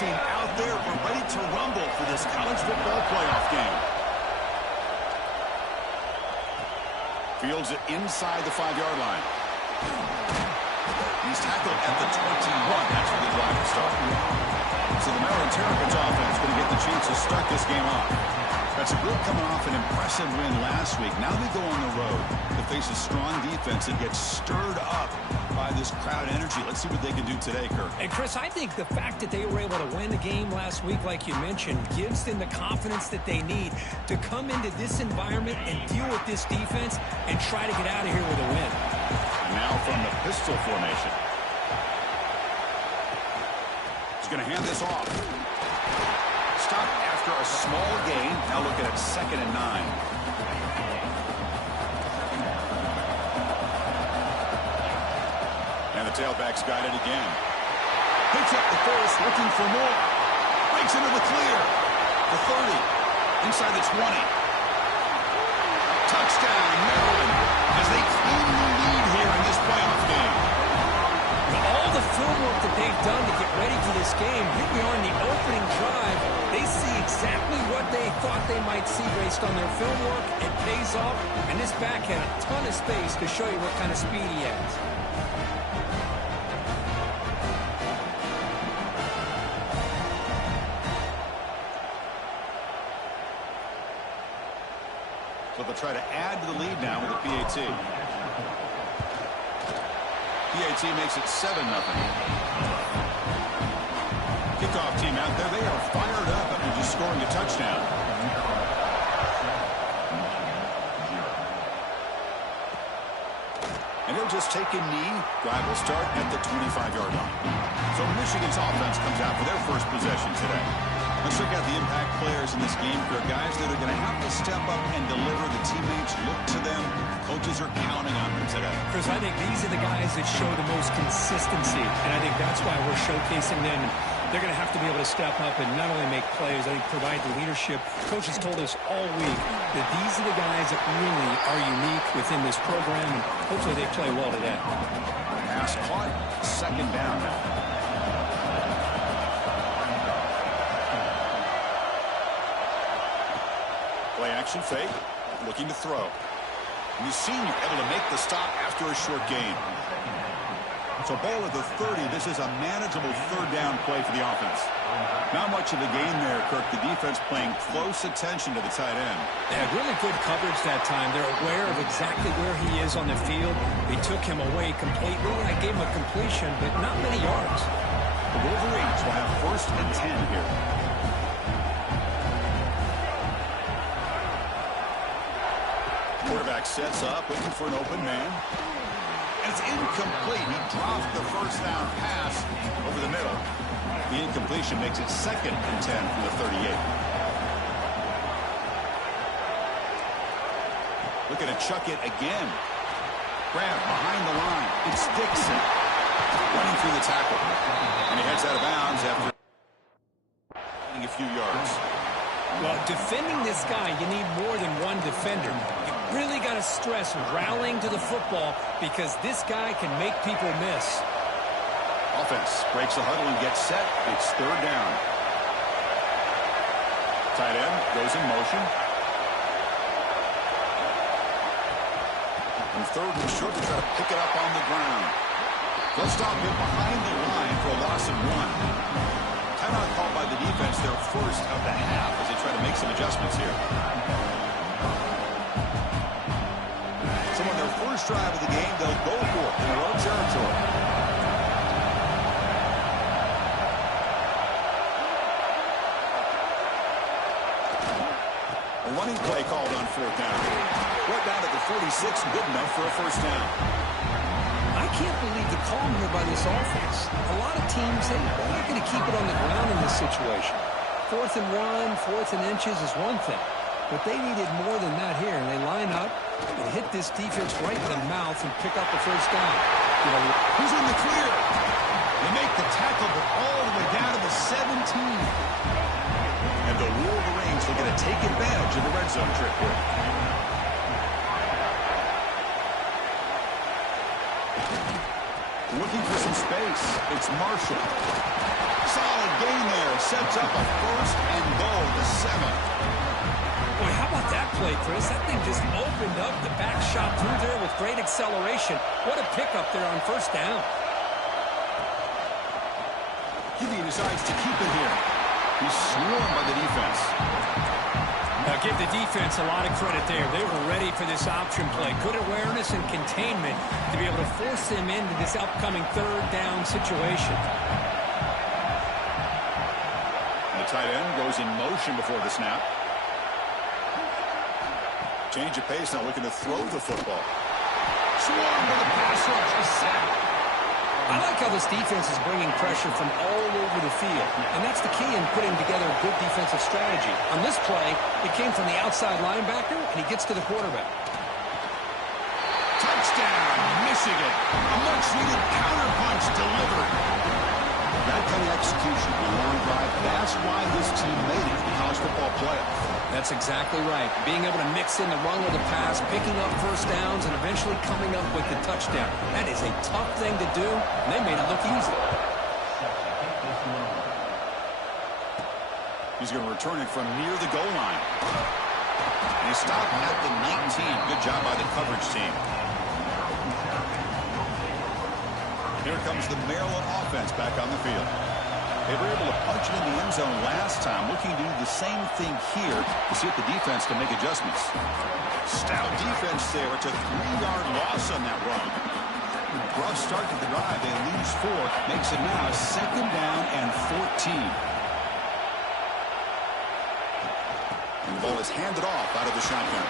team out there are ready to rumble for this college football playoff game. Fields it inside the 5-yard line. He's tackled at the 21. That's where the drive will start. So the Maryland Terrapin's offense going to get the chance to start this game off. That's a group coming off an impressive win last week. Now they go on the road to face a strong defense that gets stirred up by this crowd energy. Let's see what they can do today, Kirk. And, Chris, I think the fact that they were able to win the game last week, like you mentioned, gives them the confidence that they need to come into this environment and deal with this defense and try to get out of here with a win. Now from the pistol formation. He's going to hand this off. Stop after a small gain. Now looking at 2nd and 9. And the tailback's got it again. Picks up the first, looking for more. Breaks into the clear. The 30. Inside the 20. Touchdown, Maryland, as they claim the lead here in this playoff game. All the film work that they've done to get ready for this game, here we are in the opening drive. They see exactly what they thought they might see based on their film work. It pays off, and this back had a ton of space to show you what kind of speed he has. So they'll try to add to the lead now with a PAT. PAT makes it 7-0. Kickoff team out there. They are fired up after just scoring a touchdown. And he'll just take a knee. Drive will start at the 25-yard line. So Michigan's offense comes out for their first possession today. Let's check out the impact players in this game. They're guys that are going to have to step up and deliver. The teammates look to them. Coaches are counting on them today. Chris, I think these are the guys that show the most consistency, and I think that's why we're showcasing them. They're going to have to be able to step up and not only make plays, I think provide the leadership. Coaches told us all week that these are the guys that really are unique within this program, and hopefully they play well today. Pass caught. 2nd down now. Play action fake, looking to throw. And the senior able to make the stop after a short gain. So ball at the 30. This is a manageable 3rd down play for the offense. Not much of a gain there, Kirk. The defense paying close attention to the tight end. They had really good coverage that time. They're aware of exactly where he is on the field. They took him away completely. I gave him a completion, but not many yards. The Wolverines will have 1st and 10 here. Quarterback sets up, looking for an open man. And it's incomplete. He dropped the 1st down pass over the middle. The incompletion makes it 2nd and 10 from the 38. Looking to chuck it again. Grab behind the line. It's Dixon running through the tackle. And he heads out of bounds after a few yards. Well, defending this guy, you need more than one defender. You really got to stress rallying to the football because this guy can make people miss. Offense breaks the huddle and gets set. It's 3rd down. Tight end goes in motion. And 3rd and short to try to pick it up on the ground. They'll stop him behind the line for a loss of 1. Timeout called by the defense, their 1st of the half as they try to make some adjustments here. So on their 1st drive of the game, they'll go for it in their own territory. A running play called on 4th down. Right down at the 46, good enough for a 1st down. I can't believe the call here by this offense. A lot of teams, they're not going to keep it on the ground in this situation. 4th and 1, 4th and inches is one thing. But they needed more than that here, and they line up and hit this defense right in the mouth and pick up the 1st down. You know, who's in the clear? They make the tackle, but all the way down to the 17. And the Wolverines are going to take advantage of the red zone trip here. Looking for some space. It's Marshall. Solid gain there. Sets up a first and goal to 7. Boy, how about that play, Chris? That thing just opened up. The back shot through there with great acceleration. What a pickup there on first down. He decides to keep it here. He's swarmed by the defense. Now give the defense a lot of credit there. They were ready for this option play. Good awareness and containment to be able to force them into this upcoming third down situation. The tight end goes in motion before the snap. Change of pace now, looking to throw the football. Swarmed by the pass rush. A sack. I like how this defense is bringing pressure from all over the field, and that's the key in putting together a good defensive strategy. On this play, it came from the outside linebacker, and he gets to the quarterback. Touchdown, Michigan. A much-needed counterpunch delivered. That kind of execution on a long drive, that's why this team made it to the college football playoff. That's exactly right. Being able to mix in the run with the pass, picking up first downs, and eventually coming up with the touchdown. That is a tough thing to do, and they made it look easy. He's going to return it from near the goal line. And he stopped at the 19. Good job by the coverage team. Here comes the Maryland offense back on the field. They were able to punch it in the end zone last time, looking to do the same thing here to see if the defense can make adjustments. Stout defense there. It's a 3-yard loss on that run. Rough start to the drive. They lose 4. Makes it now 2nd down and 14. And the ball is handed off out of the shotgun.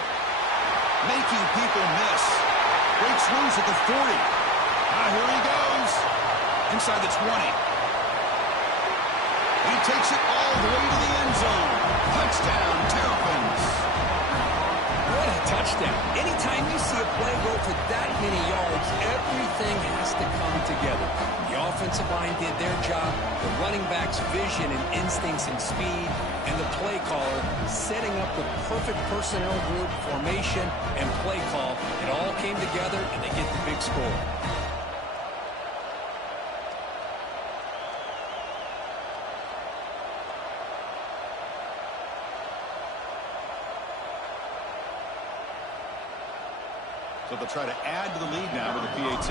Making people miss. Breaks loose at the 40. Here he goes. Inside the 20. He takes it all the way to the end zone. Touchdown, Terrapins. What a touchdown. Anytime you see a play go for that many yards, everything has to come together. The offensive line did their job, the running back's vision and instincts and speed, and the play caller setting up the perfect personnel group, formation, and play call. It all came together, and they get the big score. So they'll try to add to the lead now with a PAT.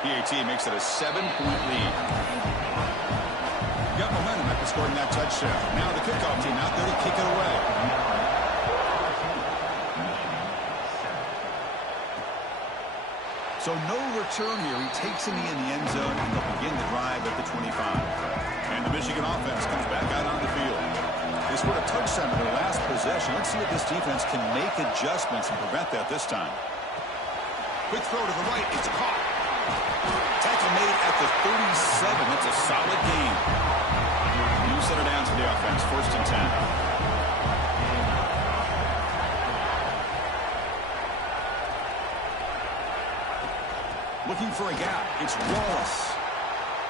PAT makes it a 7-point lead. Got momentum after scoring that touchdown. Now the kickoff team out there to kick it away. So no return here. He takes it in the end zone, and they'll begin the drive at the 25. And the Michigan offense comes back out on the field. They scored a touchdown in their last possession. Let's see if this defense can make adjustments and prevent that this time. Quick throw to the right. It's caught. Tackle made at the 37. That's a solid gain. New center down to the offense. 1st and 10. Looking for a gap. It's Wallace.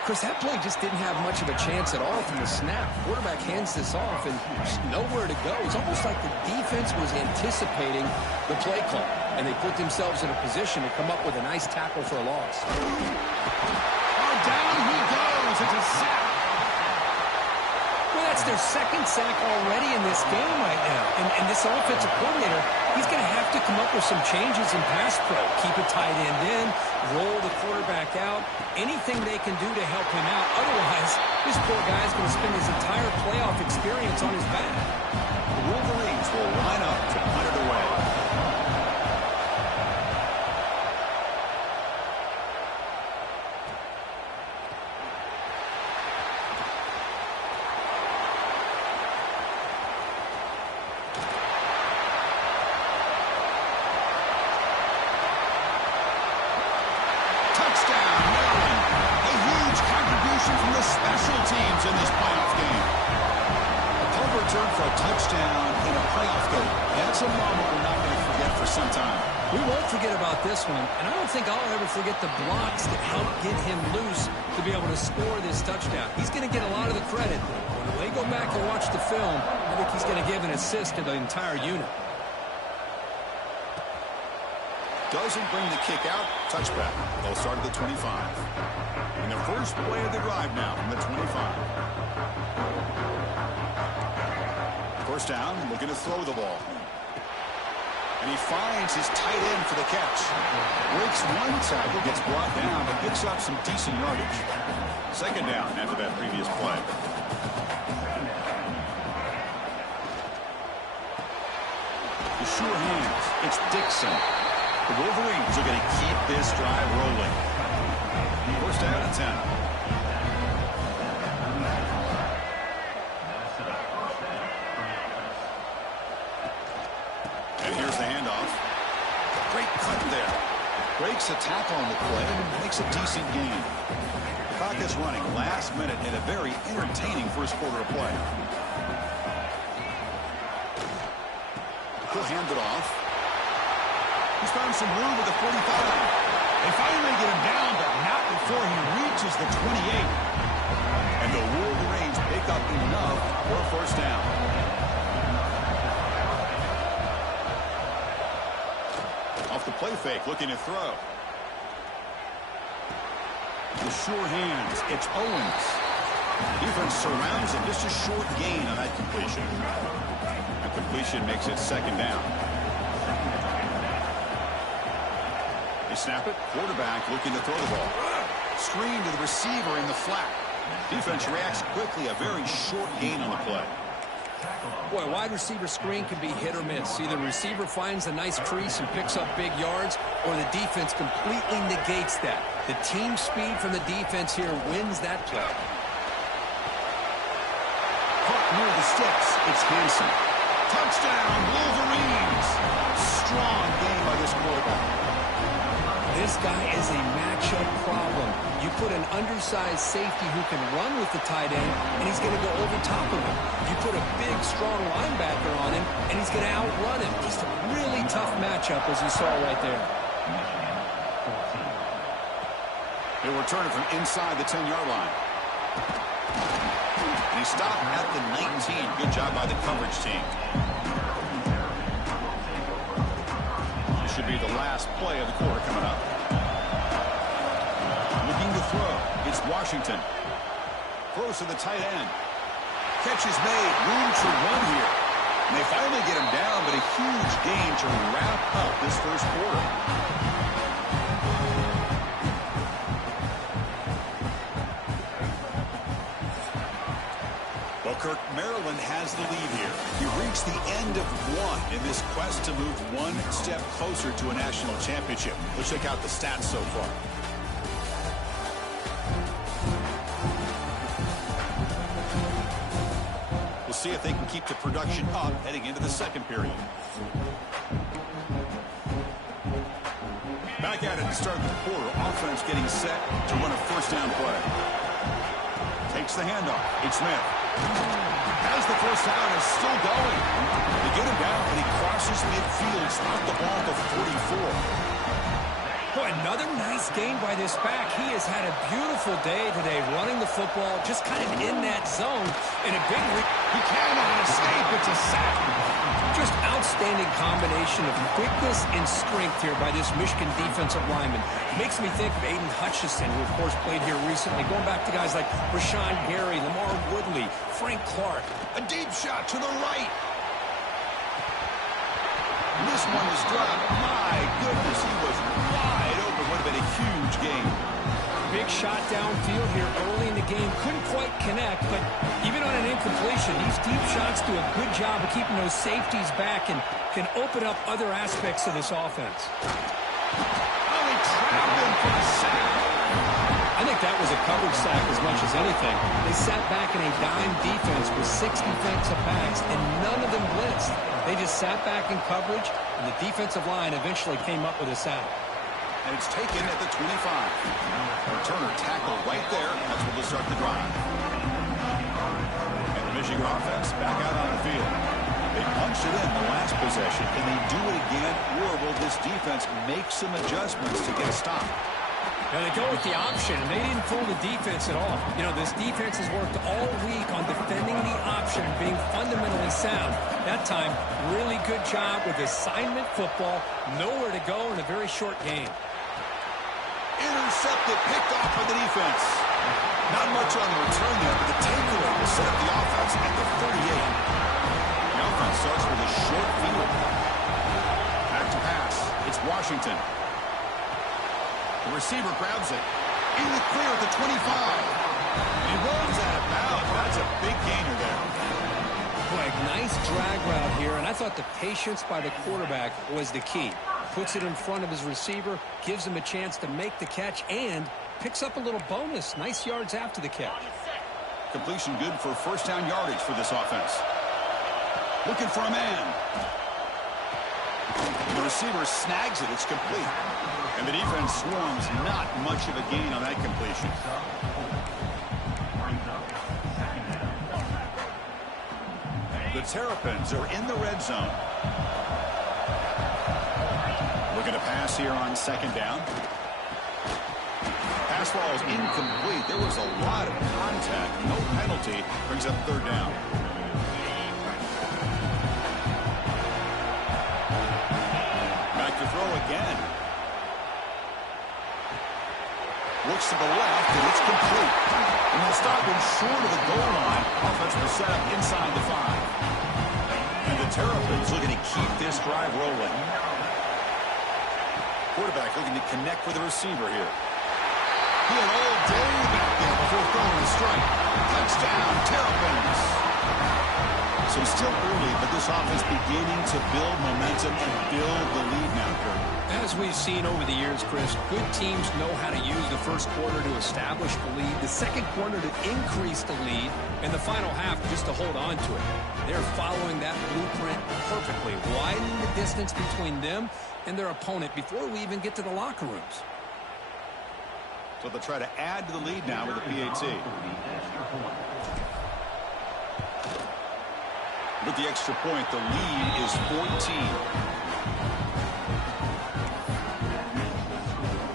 Chris, that play just didn't have much of a chance at all from the snap. Quarterback hands this off and there's nowhere to go. It's almost like the defense was anticipating the play call, and they put themselves in a position to come up with a nice tackle for a loss. Oh, down he goes. It's a sack. Well, that's their 2nd sack already in this game right now. And this offensive coordinator, he's going to have to come up with some changes in pass pro. Keep a tight end in, roll the quarterback out, anything they can do to help him out. Otherwise, this poor guy's going to spend his entire playoff experience on his back. The Wolverines will line up to punt it away. Special teams in this playoff game. A punt return for a touchdown in a playoff game. That's a moment we're not going to forget for some time. We won't forget about this one, and I don't think I'll ever forget the blocks that helped get him loose to be able to score this touchdown. He's going to get a lot of the credit. When they go back and watch the film, I think he's going to give an assist to the entire unit. Doesn't bring the kick out. Touchback. They'll start at the 25. And the first play of the drive now from the 25. First down, looking to throw the ball. And he finds his tight end for the catch. Breaks one tackle, gets brought down, but picks up some decent yardage. Second down after that previous play. The sure hands. It's Dixon. The Wolverines are going to keep this drive rolling. First down at 10. And here's the handoff. Great cut there. Breaks a tackle on the play and makes a decent gain. The clock is running last minute in a very entertaining first quarter of play. He'll hand it off. He's found some room with the 45. They finally get him down, but not before he reaches the 28. And the Wolverines pick up enough for a first down. Off the play fake, looking to throw. The sure hands. It's Owens. Defense surrounds him. Just a short gain on that completion. That completion makes it second down. They snap it. Quarterback looking to throw the ball. Screen to the receiver in the flat. Defense reacts quickly. A very short gain on the play. Boy, wide receiver screen can be hit or miss. Either receiver finds a nice crease and picks up big yards, or the defense completely negates that. The team speed from the defense here wins that play. Caught near the sticks. It's Hanson. Touchdown, Wolverines. Strong game by this quarterback. This guy is a matchup problem. You put an undersized safety who can run with the tight end, and he's going to go over top of him. You put a big, strong linebacker on him, and he's going to outrun him. Just a really tough matchup, as you saw right there. He'll return it from inside the 10-yard line. And he stopped at the 19. Good job by the coverage team. This should be the last play of the quarter coming up. Looking to throw. It's Washington. Throws to the tight end. Catch is made. Room to run here. And they finally get him down, but a huge gain to wrap up this first quarter. Well, Kirk, Maryland has the lead here. You reach the end of one in this quest to move one step closer to a national championship. Let's check out the stats so far. We'll see if they can keep the production up heading into the second period. Back at it to start the quarter. Offense getting set to run a first down play. Takes the handoff. It's Smith. Has the first down, is still going. They get him down, and he crosses midfield, stopped the ball to 44. Boy, another nice gain by this back. He has had a beautiful day today running the football, just kind of in that zone. In a big lead, he cannot escape. It's a sack. Just outstanding combination of quickness and strength here by this Michigan defensive lineman. Makes me think of Aiden Hutchinson, who, of course, played here recently. Going back to guys like Rashawn Gary, Lamar Woodley, Frank Clark. A deep shot to the right. And this one is dropped. My goodness, he was wide open. Would have been a huge gain. Big shot downfield here early in the game. Couldn't quite connect, but even on an incompletion, these deep shots do a good job of keeping those safeties back and can open up other aspects of this offense. Oh, he trapped him for a sack. I think that was a coverage sack as much as anything. They sat back in a dime defense with 6 defensive backs, and none of them blitzed. They just sat back in coverage, and the defensive line eventually came up with a sack. And it's taken at the 25. Returner tackle right there. That's where they'll start the drive. And the Michigan offense back out on the field. They punched it in the last possession. Can they do it again, or will this defense make some adjustments to get a stop? Now they go with the option, and they didn't fool the defense at all. You know, this defense has worked all week on defending the option, being fundamentally sound. That time, really good job with assignment football. Nowhere to go in a very short game. Intercepted, picked off by the defense. Not much on the return there, but the takeaway will set up the offense at the 38. The offense starts with a short field. Back to pass. It's Washington. The receiver grabs it. In the clear at the 25. He runs out of bounds. That's a big gainer there. Boy, nice drag route here, and I thought the patience by the quarterback was the key. Puts it in front of his receiver, gives him a chance to make the catch, and picks up a little bonus. Nice yards after the catch. Completion good for first down yardage for this offense. Looking for a man. And the receiver snags it. It's complete. And the defense swarms. Not much of a gain on that completion. The Terrapins are in the red zone. Looking to pass here on second down. Pass ball is incomplete. There was a lot of contact. No penalty. Brings up third down. Back to throw again. Looks to the left, and it's complete. And they'll stop him short of the goal line. Offense will set up inside the 5. And the Terrapins looking to keep this drive rolling. Quarterback looking to connect with the receiver here. He had all day back there before throwing the strike. Touchdown, Terrapins. So it's still early, but this offense beginning to build momentum and build the lead now, Kurt. As we've seen over the years, Chris, good teams know how to use the first quarter to establish the lead, the second quarter to increase the lead, and the final half just to hold on to it. They're following that blueprint perfectly, widening the distance between them and their opponent before we even get to the locker rooms. So they'll try to add to the lead now with a PAT. With the extra point, the lead is 14.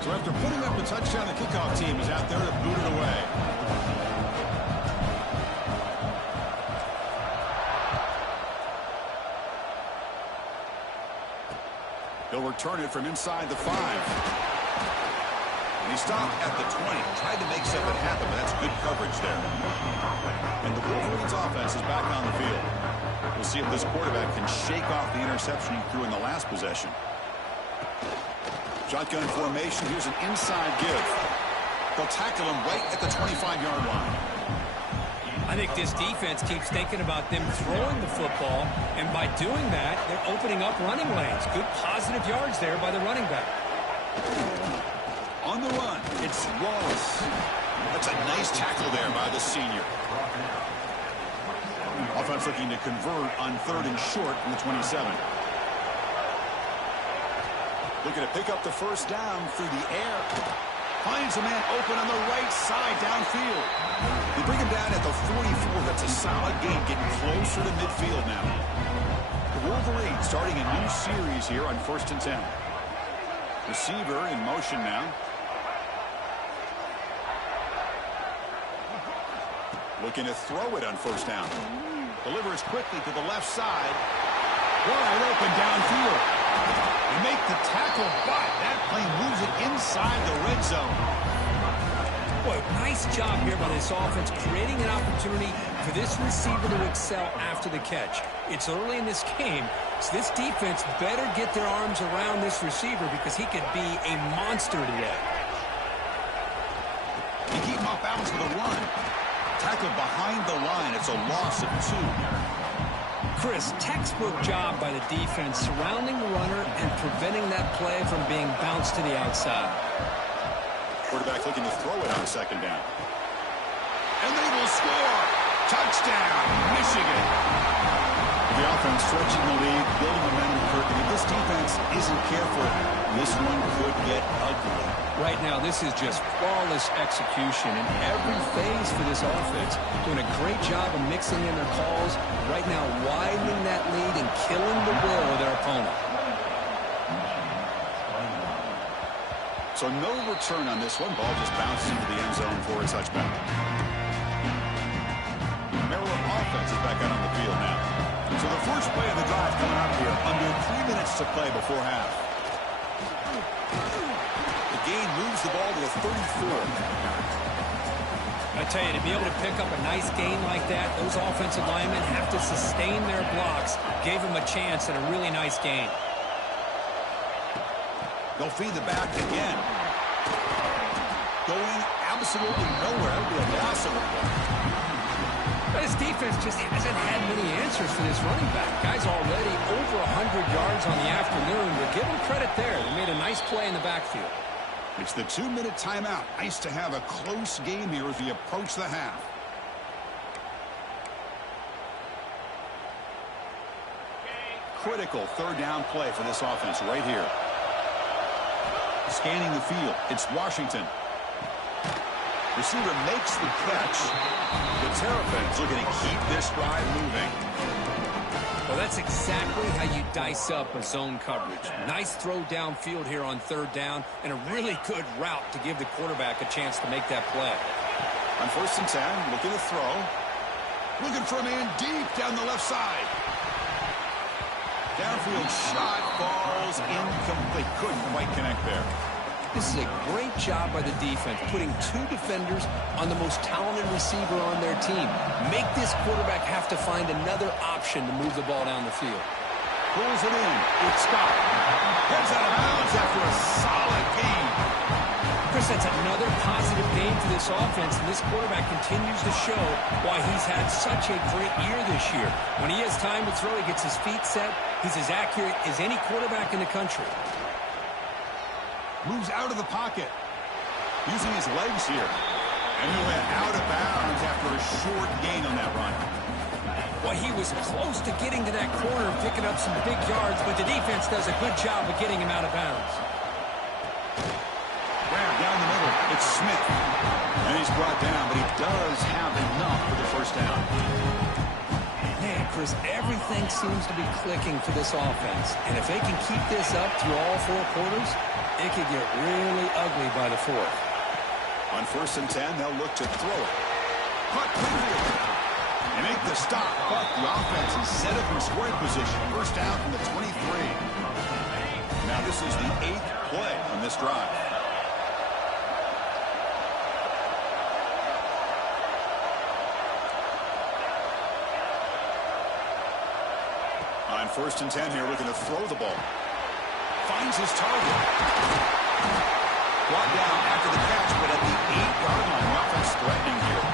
So after putting up the touchdown, the kickoff team is out there to boot it away. They'll return it from inside the 5. And he stopped at the 20. Tried to make something happen, but that's good coverage there. And the Wolverines offense is back on the field. We'll see if this quarterback can shake off the interception he threw in the last possession. Shotgun formation. Here's an inside give. They'll tackle him right at the 25-yard line. I think this defense keeps thinking about them throwing the football, and by doing that, they're opening up running lanes. Good positive yards there by the running back. On the run, it's Wallace. That's a nice tackle there by the senior. Offense looking to convert on 3rd and short from the 27. Looking to pick up the first down through the air. Finds a man open on the right side downfield. They bring him down at the 44. That's a solid game, getting closer to midfield now. The Wolverines starting a new series here on 1st and 10. Receiver in motion now. Looking to throw it on first down. Delivers quickly to the left side. Wide open downfield. They make the tackle, but that plane moves it inside the red zone. Boy, nice job here by this offense, creating an opportunity for this receiver to excel after the catch. It's early in this game, so this defense better get their arms around this receiver because he could be a monster today. They keep him off balance with a run. Tackle behind the line. It's a loss of 2. Chris, textbook job by the defense surrounding the runner and preventing that play from being bounced to the outside. Quarterback looking to throw it on second down. And they will score. Touchdown, Michigan. The offense stretching the lead, building momentum. If this defense isn't careful, this one could get ugly. Right now, this is just flawless execution in every phase for this offense. Doing a great job of mixing in their calls. Right now, widening that lead and killing the will of their opponent. So no return on this one. Ball just bounces into the end zone for a touchback. Maryland offense is back out on the field now. So the first play of the drive coming up here. Under 3 minutes to play before half. The gain moves the ball to the 34. I tell you, to be able to pick up a nice gain like that, those offensive linemen have to sustain their blocks. Gave them a chance at a really nice gain. They'll feed the back again. Going absolutely nowhere. That would be a loss of a play. But his defense just hasn't had many answers for this running back. Guy's already over 100 yards on the afternoon. But give him credit there. They made a nice play in the backfield. It's the 2-minute timeout. Nice to have a close game here as we approach the half. Critical third down play for this offense right here. Scanning the field. It's Washington. Receiver makes the catch. The Terrapins looking to keep this drive moving. Well, that's exactly how you dice up a zone coverage. Nice throw downfield here on third down, and a really good route to give the quarterback a chance to make that play. On 1st and 10, looking to throw. Looking for a man deep down the left side. Downfield shot falls incomplete. Couldn't quite connect there. This is a great job by the defense, putting two defenders on the most talented receiver on their team. Make this quarterback have to find another option to move the ball down the field. Pulls it in. It's Scott. Heads out of bounds after a solid gain. Chris, that's another positive gain for this offense, and this quarterback continues to show why he's had such a great year this year. When he has time to throw, he gets his feet set. He's as accurate as any quarterback in the country. Moves out of the pocket. Using his legs here. And he went out of bounds after a short gain on that run. Well, he was close to getting to that corner, picking up some big yards, but the defense does a good job of getting him out of bounds. Grab down the middle. It's Smith. And he's brought down, but he does have enough for the first down. Man, Chris, everything seems to be clicking for this offense. And if they can keep this up through all four quarters, it could get really ugly by the fourth. On 1st and 10, they'll look to throw it. Caught Greenfield. They make the stop, but the offense is set up in scoring position. First down from the 23. Now this is the 8th play on this drive. On 1st and 10 here, looking to throw the ball. Finds his target. Brought down after the catch, but at the 8-yard line. The offense threatening here.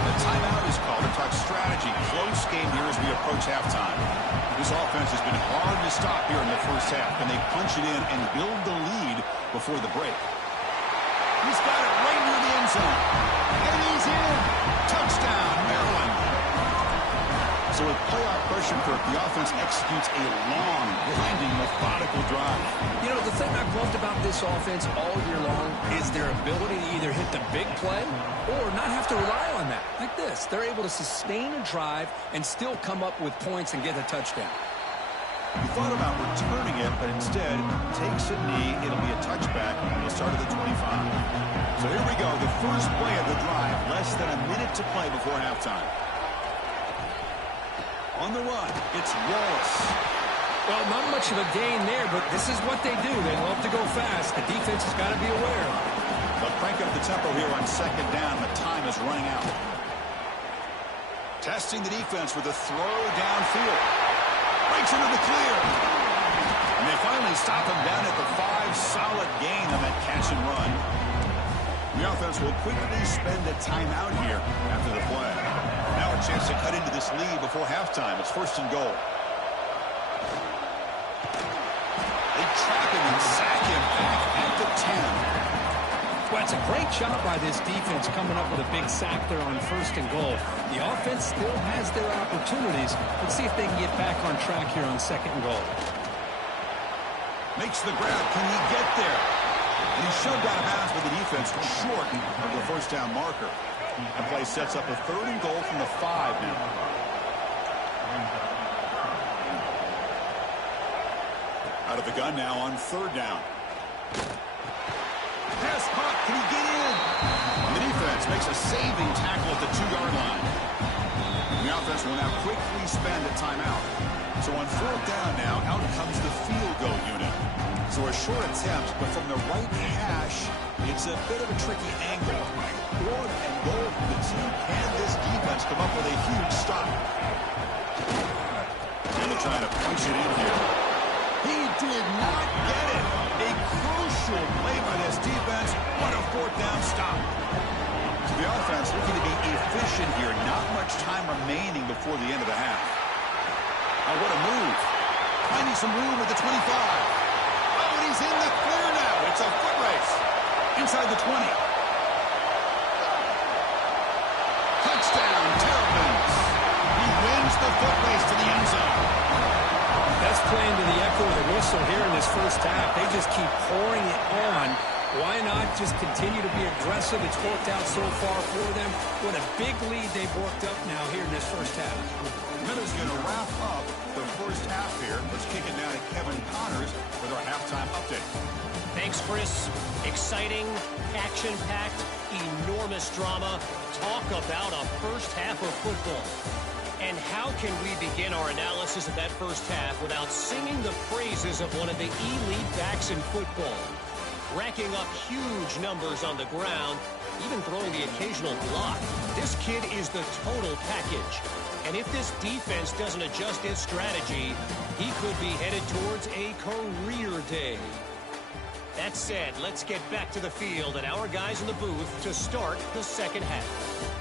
The timeout is called to talk strategy. Close game here as we approach halftime. This offense has been hard to stop here in the first half. Can they punch it in and build the lead before the break? He's got it right near the end zone. And he's in. Touchdown, Maryland. So with playoff pressure, Kirk, the offense executes a long, grinding, methodical drive. You know, the thing I've loved about this offense all year long is their ability to either hit the big play or not have to rely on that. Like this. They're able to sustain a drive and still come up with points and get a touchdown. He thought about returning it, but instead takes a knee. It'll be a touchback on the start of the 25. So here we go. The first play of the drive. Less than a minute to play before halftime. On the run, it's Wallace. Well, not much of a gain there, but this is what they do. They love to go fast. The defense has got to be aware. But crank up the tempo here on 2nd down. The time is running out. Testing the defense with a throw downfield. Breaks into the clear. And they finally stop him down at the 5. Solid gain on that catch and run. The offense will quickly spend a timeout here after the play. Now a chance to cut into this lead before halftime. It's 1st and goal. They trap him and sack him back at the 10. Well, it's a great job by this defense coming up with a big sack there on 1st and goal. The offense still has their opportunities. Let's see if they can get back on track here on 2nd and goal. Makes the grab. Can he get there? And he's shoved out of bounds by the defense short of the first down marker. That play sets up a 3rd and goal from the 5 now. Out of the gun now on 3rd down. Pass caught. Can he get in? And the defense makes a saving tackle at the 2-yard line. And the offense will now quickly spend a timeout. So on fourth down now, out comes the field goal unit. So a short attempt, but from the right hash, it's a bit of a tricky angle. 4th and goal for the team. Can this defense come up with a huge stop? And they're trying to push it in here. He did not get it. A crucial play by this defense. What a 4th down stop. So the offense looking to be efficient here. Not much time remaining before the end of the half. Oh, what a move. Finding some room at the 25. Oh, and he's in the clear now. It's a foot race. Inside the 20. Touchdown, Terrapin. He wins the foot race to the end zone. That's playing to the echo of the whistle here in this first half. They just keep pouring it on. Why not just continue to be aggressive? It's worked out so far for them. What a big lead they've worked up now here in this first half. Miller's going to wrap up the first half here. Let's kick it down to Kevin Connors with our halftime update. Thanks, Chris. Exciting, action-packed, enormous drama. Talk about a first half of football. And how can we begin our analysis of that first half without singing the praises of one of the elite backs in football? Racking up huge numbers on the ground, even throwing the occasional block. This kid is the total package. And if this defense doesn't adjust its strategy, he could be headed towards a career day. That said, let's get back to the field and our guys in the booth to start the second half.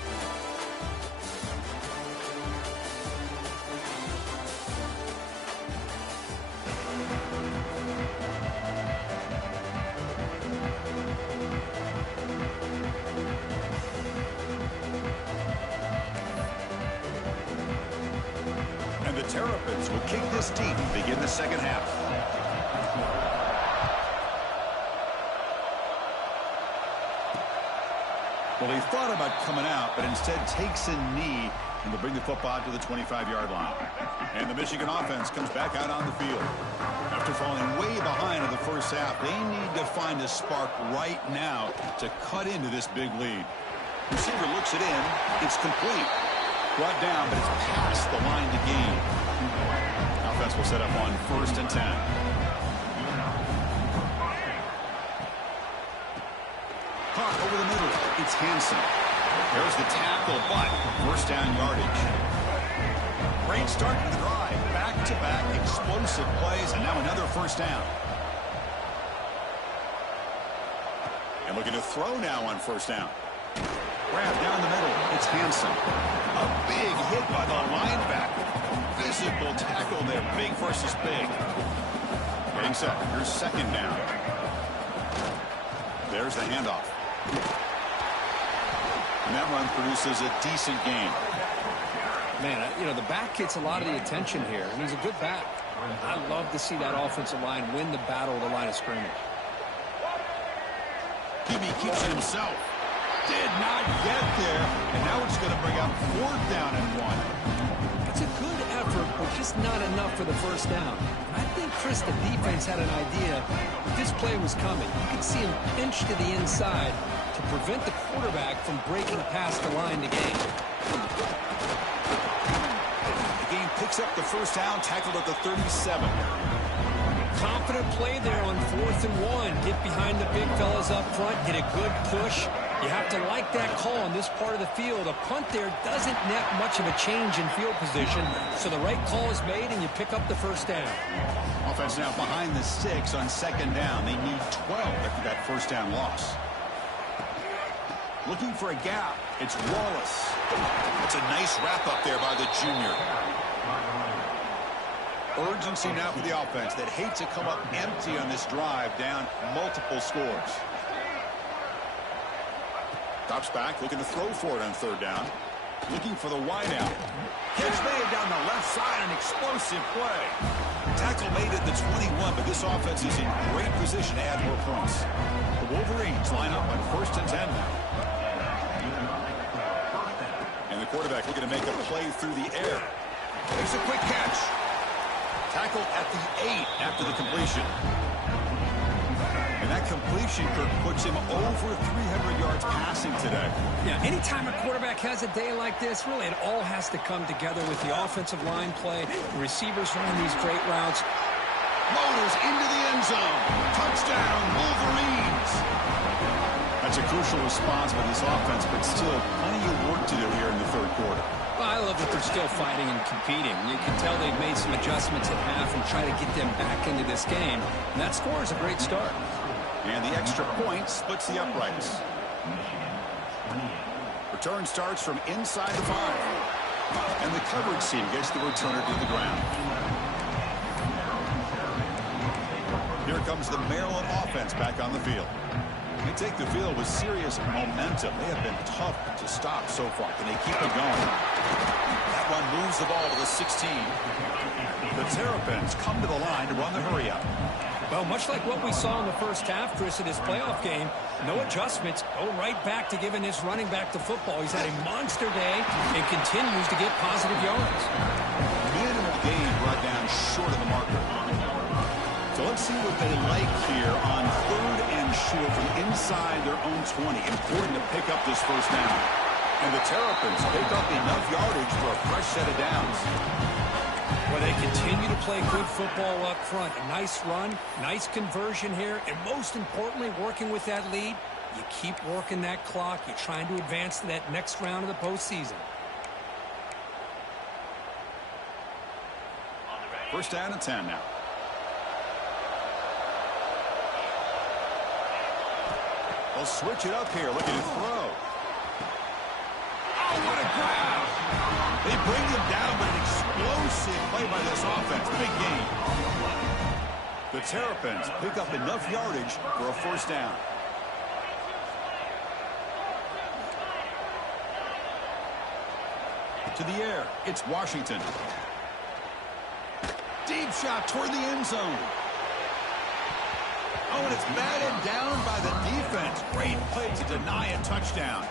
And the Terrapins will kick this deep and begin the second half. Well, he thought about coming out, but instead takes a knee and will bring the football to the 25-yard line. And the Michigan offense comes back out on the field. After falling way behind in the first half, they need to find a spark right now to cut into this big lead. Receiver looks it in. It's complete. Brought down, but it's past the line to gain. Offense will set up on 1st and 10. Caught over the middle. It's Hansen. There's the tackle, but first down yardage. Great start to the drive. Back-to-back explosive plays, and now another first down. And looking to throw now on first down. Grab down the middle. It's Hansen. A big hit by the linebacker. Physical tackle there. Big versus big. Getting set. Here's second down. There's the handoff. And that run produces a decent gain. Man, you know, the back gets a lot of the attention here, and he's a good back. I love to see that offensive line win the battle of the line of scrimmage. Kimmy keeps it himself. Did not get there, and now it's going to bring up 4th down and 1. It's a good effort, but just not enough for the first down. I think, Chris, the defense had an idea that this play was coming. You could see him pinch to the inside to prevent the quarterback from breaking past the line to gain. The game picks up the first down, tackled at the 37. Confident play there on 4th and 1. Get behind the big fellas up front, get a good push. You have to like that call on this part of the field. A punt there doesn't net much of a change in field position, so the right call is made and you pick up the first down. Offense now behind the 6 on second down. They need 12 after that first down loss. Looking for a gap. It's Wallace. It's a nice wrap up there by the junior. Urgency now for the offense that hates to come up empty on this drive, down multiple scores. Drops back, looking to throw for it on third down. Looking for the wideout. Catch made down the left side, an explosive play. Tackle made at the 21, but this offense is in great position to add more points. The Wolverines line up on 1st and 10 now. And the quarterback looking to make a play through the air. Makes a quick catch. Tackle at the 8 after the completion. And that That completion, Kirk, puts him over 300 yards passing today. Yeah, anytime a quarterback has a day like this, really it all has to come together with the offensive line play, the receivers running these great routes. Motors into the end zone. Touchdown, Wolverines. That's a crucial response by this offense, but still plenty of work to do here in the third quarter. Well, I love that they're still fighting and competing. You can tell they've made some adjustments at half and try to get them back into this game. And that score is a great start. And the extra point splits the uprights. Return starts from inside the 5. And the coverage team gets the returner to the ground. Here comes the Maryland offense back on the field. They take the field with serious momentum. They have been tough to stop so far. Can they keep it going? That one moves the ball to the 16. The Terrapins come to the line to run the hurry-up. Well, much like what we saw in the first half, Chris, in his playoff game, no adjustments, go right back to giving his running back the football. He's had a monster day and continues to get positive yards. Minimal gain brought down short of the marker. So let's see what they like here on 3rd and short from inside their own 20. Important to pick up this first down. And the Terrapins pick up enough yardage for a fresh set of downs. Well, they continue to play good football up front. A nice run, nice conversion here, and most importantly, working with that lead, you keep working that clock. You're trying to advance to that next round of the postseason. First down and 10 now. They'll switch it up here, looking to throw. Oh, what a grab! They bring him down, but an explosive play by this offense. Big gain. The Terrapins pick up enough yardage for a first down. To the air, it's Washington. Deep shot toward the end zone. Oh, and it's batted down by the defense. Great play to deny a touchdown.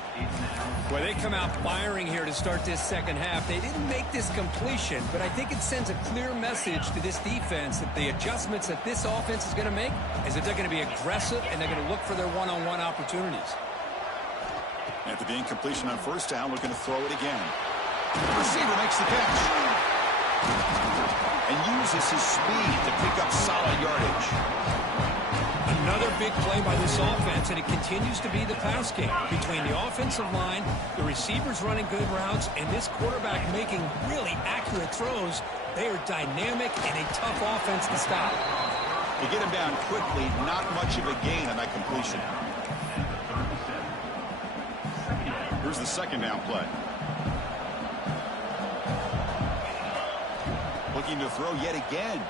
Well, they come out firing here to start this second half. They didn't make this completion, but I think it sends a clear message to this defense that the adjustments that this offense is going to make is that they're going to be aggressive and they're going to look for their one-on-one opportunities. After the incompletion on first down, looking to throw it again. The receiver makes the catch and uses his speed to pick up solid yardage. Another big play by this offense, and it continues to be the pass game between the offensive line, the receivers running good routes, and this quarterback making really accurate throws. They are dynamic and a tough offense to stop. To get him down quickly, not much of a gain on that completion. Here's the second down play. Looking to throw yet again.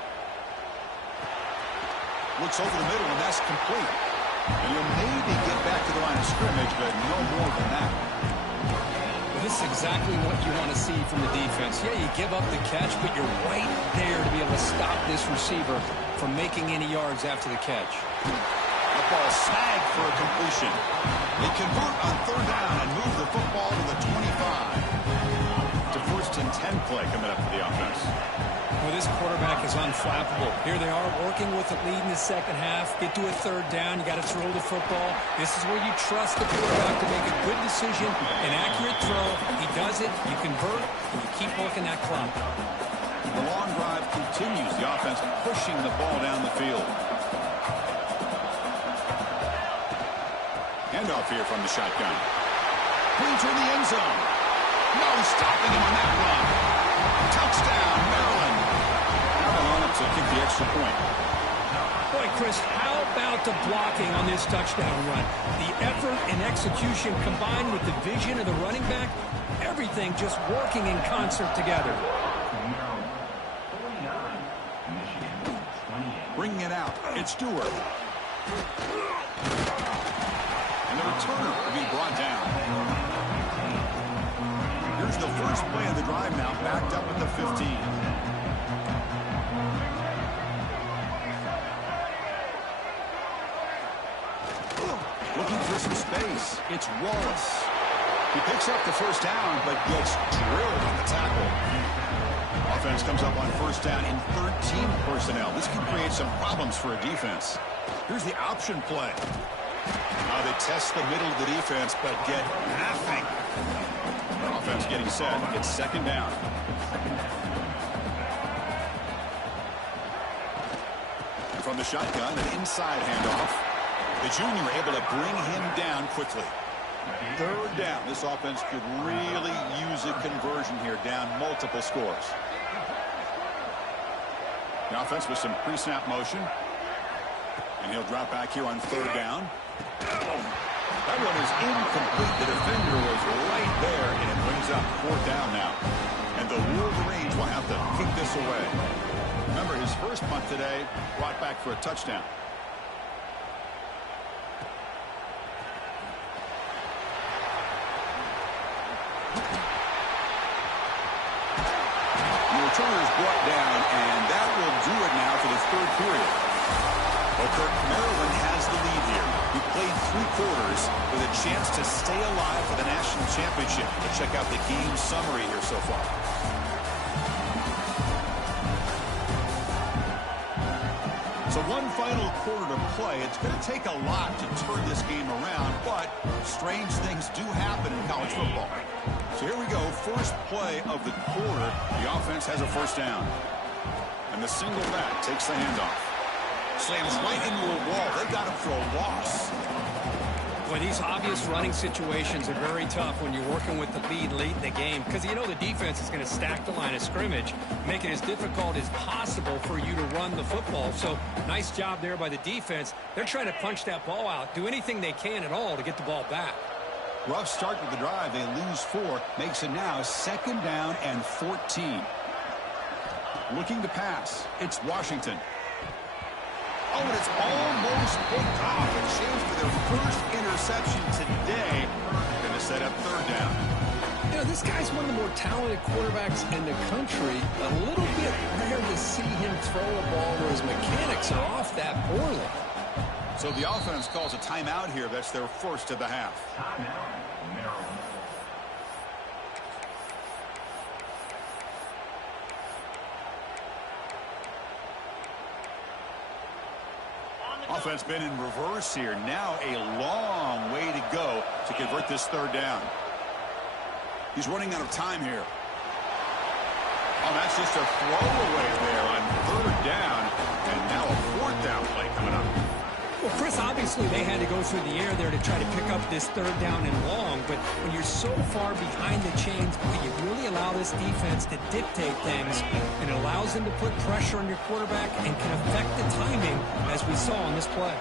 Looks over the middle, and that's complete. And he'll maybe get back to the line of scrimmage, but no more than that. Well, this is exactly what you want to see from the defense. Yeah, you give up the catch, but you're right there to be able to stop this receiver from making any yards after the catch. The ball snagged for a completion. They convert on third down and move the football to the 25. To first and 10 play coming up for the offense. Well, this quarterback is unflappable. Here they are working with the lead in the second half. Get to a third down. You got to throw the football. This is where you trust the quarterback to make a good decision, an accurate throw. He does it. You convert, and you keep working that clock. The long drive continues. The offense pushing the ball down the field. Handoff here from the shotgun. Brings her in the end zone. No stopping him on that run. Touchdown, Maryland. Now they're on up to kick the extra point. Boy, Chris, how about the blocking on this touchdown run? The effort and execution combined with the vision of the running back, everything just working in concert together. Bringing it out, it's Stewart. And the returner will be brought down. Here's the first play of the drive now, backed up at the 15. Looking for some space. It's Wallace. He picks up the first down, but gets drilled on the tackle. Offense comes up on first down in 13 personnel. This can create some problems for a defense. Here's the option play. They test the middle of the defense, but get nothing. The offense getting set. It's second down. And from the shotgun, an inside handoff. The junior able to bring him down quickly. Third down. This offense could really use a conversion here, down multiple scores. The offense with some pre-snap motion. And he'll drop back here on third down. That one is incomplete. The defender was right there, and it brings up fourth down now. And the Wolverines will have to kick this away. Remember, his first punt today brought back for a touchdown. The returner is brought down, and that will do it now for the third period. But Maryland has the lead here. We played 3 quarters with a chance to stay alive for the national championship. Let's check out the game summary here so far. So one final quarter to play. It's going to take a lot to turn this game around, but strange things do happen in college football. So here we go. First play of the quarter. The offense has a first down. And the single back takes the handoff. Slams right into a wall. They got him for a loss. Boy, these obvious running situations are very tough when you're working with the lead late in the game, because you know the defense is going to stack the line of scrimmage, make it as difficult as possible for you to run the football. So nice job there by the defense. They're trying to punch that ball out, do anything they can at all to get the ball back. Rough start with the drive. They lose 4. Makes it now second down and 14. Looking to pass. It's Washington. Oh, and it's almost picked off. A chance for their first interception today. Going to set up third down. You know, this guy's one of the more talented quarterbacks in the country. A little bit rare to see him throw a ball where his mechanics are off that poorly. So the offense calls a timeout here. That's their first of the half. Offense been in reverse here. Now a long way to go to convert this third down. He's running out of time here. Oh, that's just a throwaway there on third down. And now a fourth down play coming up. Well, Chris, obviously they had to go through the air there to try to pick up this third down and long, but when you're so far behind the chains, you really allow this defense to dictate things, and it allows them to put pressure on your quarterback and can affect the timing, as we saw on this play.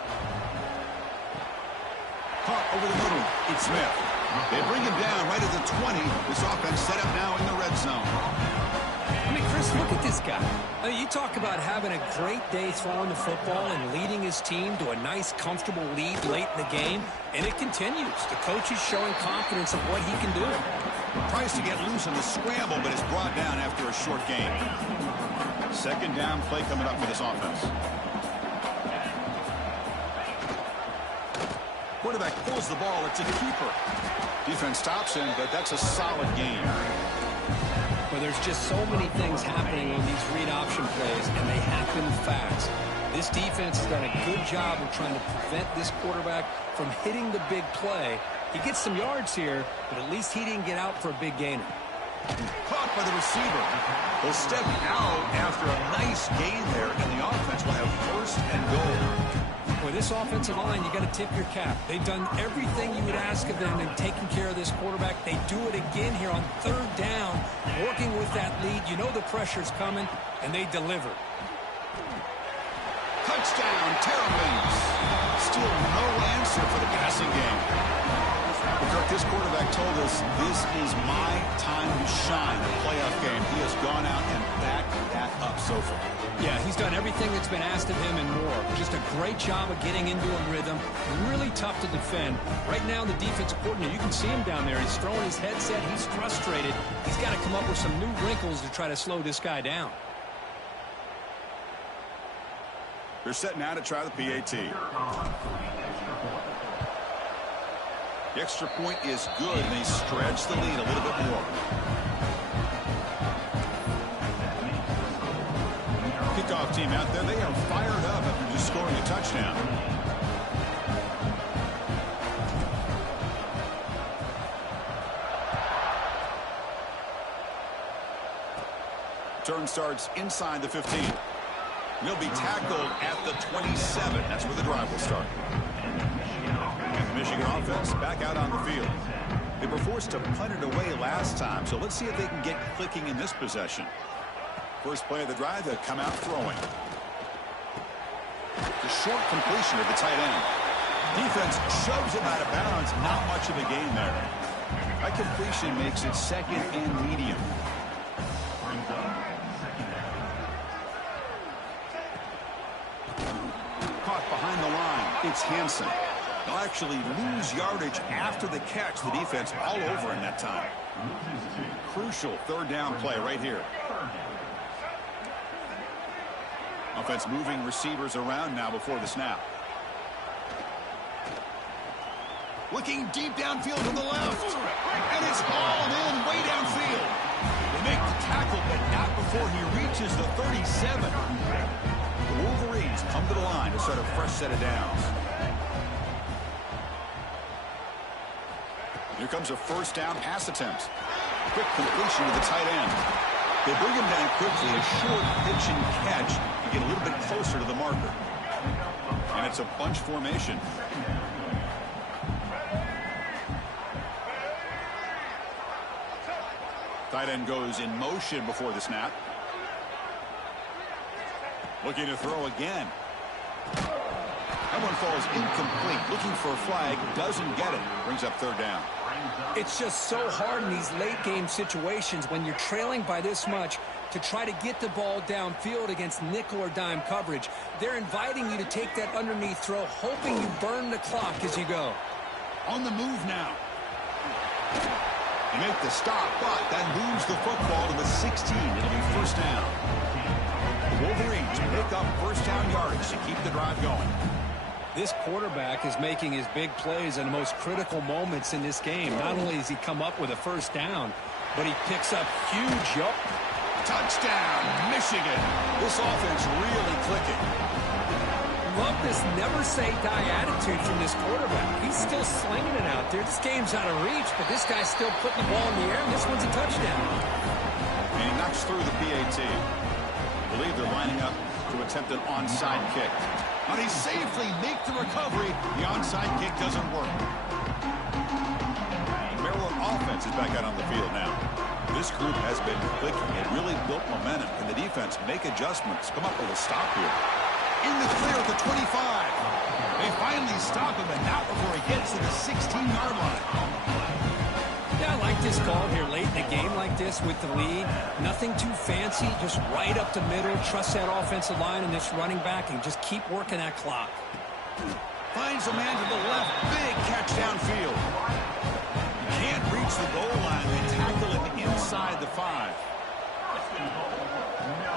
Caught over the middle. It's Smith. They bring him down right at the 20. This offense set up now in the red zone. I mean, Chris, look at this guy. I mean, you talk about having a great day throwing the football and leading his team to a nice, comfortable lead late in the game, and it continues. The coach is showing confidence of what he can do. Tries to get loose in the scramble, but is brought down after a short game. Second down play coming up for this offense. Quarterback pulls the ball. It's a keeper. Defense stops him, but that's a solid game. Well, there's just so many things happening on these read option plays, and they happen fast. This defense has done a good job of trying to prevent this quarterback from hitting the big play. He gets some yards here, but at least he didn't get out for a big gainer. Caught by the receiver. Will step out after a nice gain there, and the offense will have first and goal. Boy, this offensive line, you got to tip your cap. They've done everything you would ask of them in taking care of this quarterback. They do it again here on third down, working with that lead. You know the pressure's coming, and they deliver. Touchdown, Terrapin. Still no answer for the passing game. Kirk, this quarterback told us this is my time to shine, a playoff game. He has gone out and backed that up so far. Yeah, he's done everything that's been asked of him and more. Just a great job of getting into a rhythm. Really tough to defend. Right now, the defensive coordinator, you can see him down there. He's throwing his headset. He's frustrated. He's got to come up with some new wrinkles to try to slow this guy down. They're setting out to try the PAT. The extra point is good, and they stretch the lead a little bit more. Kickoff team out there, they are fired up after just scoring a touchdown. starts inside the 15. He'll be tackled at the 27. That's where the drive will start. And the Michigan offense back out on the field. They were forced to punt it away last time, so let's see if they can get clicking in this possession. First play of the drive, they'll come out throwing. The short completion of the tight end. Defense shoves him out of bounds. Not much of a gain there. That completion makes it second and medium. Caught behind the line. It's Hansen. They'll actually lose yardage after the catch. The defense all over in that time. Crucial third down play right here. Offense moving receivers around now before the snap. Looking deep downfield to the left. And it's hauled in way downfield. They make the tackle, but not before he reaches the 37. The Wolverines come to the line to start a fresh set of downs. Here comes a first down pass attempt. Quick completion to the tight end. They bring him down quickly. A short pitch and catch to get a little bit closer to the marker. And it's a bunch formation. Tight end goes in motion before the snap. Looking to throw again. That one falls incomplete. Looking for a flag. Doesn't get it. Brings up third down. It's just so hard in these late game situations when you're trailing by this much to try to get the ball downfield against nickel or dime coverage. They're inviting you to take that underneath throw, hoping you burn the clock as you go. On the move now. They make the stop, but that moves the football to the 16. It'll be first down. The Wolverines pick up first down yardage to keep the drive going. This quarterback is making his big plays in the most critical moments in this game. Not only does he come up with a first down, but he picks up huge yards. Touchdown, Michigan. This offense really clicking. Love this never-say-die attitude from this quarterback. He's still slinging it out there. This game's out of reach, but this guy's still putting the ball in the air, and this one's a touchdown. And he knocks through the PAT. I believe they're lining up to attempt an onside kick. But he safely makes the recovery. The onside kick doesn't work. The Maryland offense is back out on the field now. This group has been clicking. It really built momentum. And the defense make adjustments. Come up with a stop here. In the clear at the 25. They finally stop him, and not before he gets to the 16-yard line. Yeah, I like this call here late in a game like this with the lead. Nothing too fancy, just right up the middle. Trust that offensive line and this running back and just keep working that clock. Finds a man to the left. Big catch downfield. Can't reach the goal line. They tackle him inside the 5.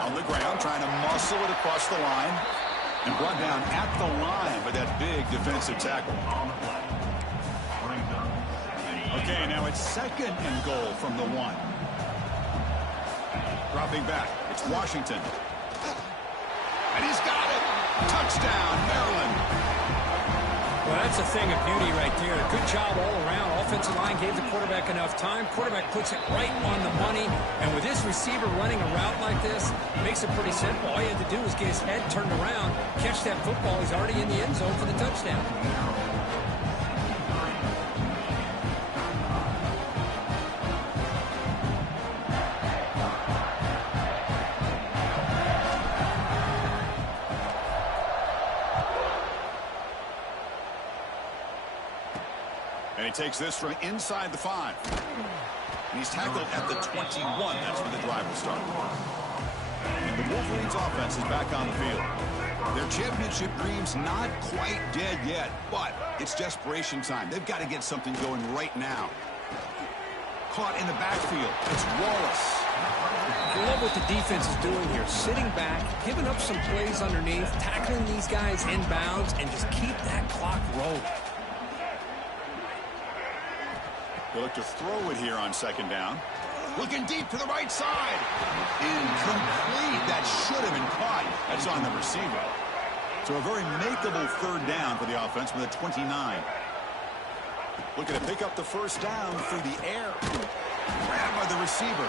On the ground, trying to muscle it across the line. And brought down at the line by that big defensive tackle. Okay, now it's second and goal from the 1. Dropping back, it's Washington. And he's got it! Touchdown, Maryland! Well, that's a thing of beauty right there. Good job all around. Offensive line gave the quarterback enough time. Quarterback puts it right on the money. And with this receiver running a route like this, it makes it pretty simple. All you have to do is get his head turned around, catch that football. He's already in the end zone for the touchdown. And he takes this from inside the 5. And he's tackled at the 21. That's where the drive will start. And the Wolverines offense is back on the field. Their championship dreams not quite dead yet, but it's desperation time. They've got to get something going right now. Caught in the backfield. It's Wallace. I love what the defense is doing here. Sitting back, giving up some plays underneath, tackling these guys inbounds, and just keep that clock rolling. They look to throw it here on second down. Looking deep to the right side. Incomplete. That should have been caught. That's on the receiver. So a very makeable third down for the offense with a 29. Looking to pick up the first down through the air. Grabbed by the receiver.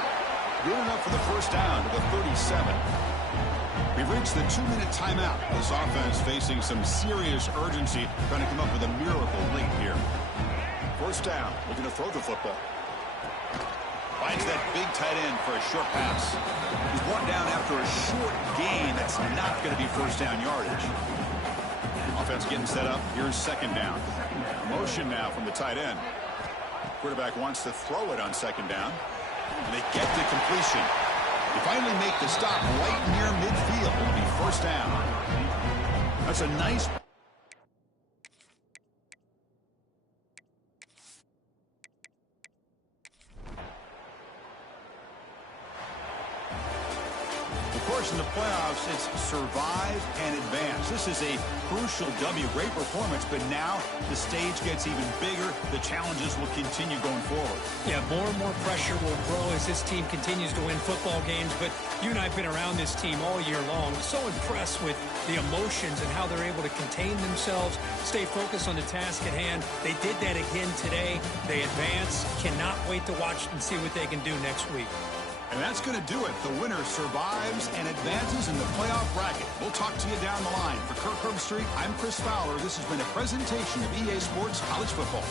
Good enough for the first down to the 37. We've reached the 2-minute timeout. This offense facing some serious urgency, trying to come up with a miracle late here. First down, looking to throw the football. Finds that big tight end for a short pass. He's brought down after a short gain. That's not going to be first down yardage. Offense getting set up. Here's second down. Motion now from the tight end. Quarterback wants to throw it on second down. And they get the completion. They finally make the stop right near midfield. It'll be first down. That's a nice... Of course, in the playoffs, it's survive and advance. This is a crucial W. Great performance, but now the stage gets even bigger. The challenges will continue going forward. Yeah, more and more pressure will grow as this team continues to win football games, but you and I have been around this team all year long. So impressed with the emotions and how they're able to contain themselves, stay focused on the task at hand. They did that again today. They advance. Cannot wait to watch and see what they can do next week. And that's going to do it. The winner survives and advances in the playoff bracket. We'll talk to you down the line. For Kirk Herbstreit, I'm Chris Fowler. This has been a presentation of EA Sports College Football.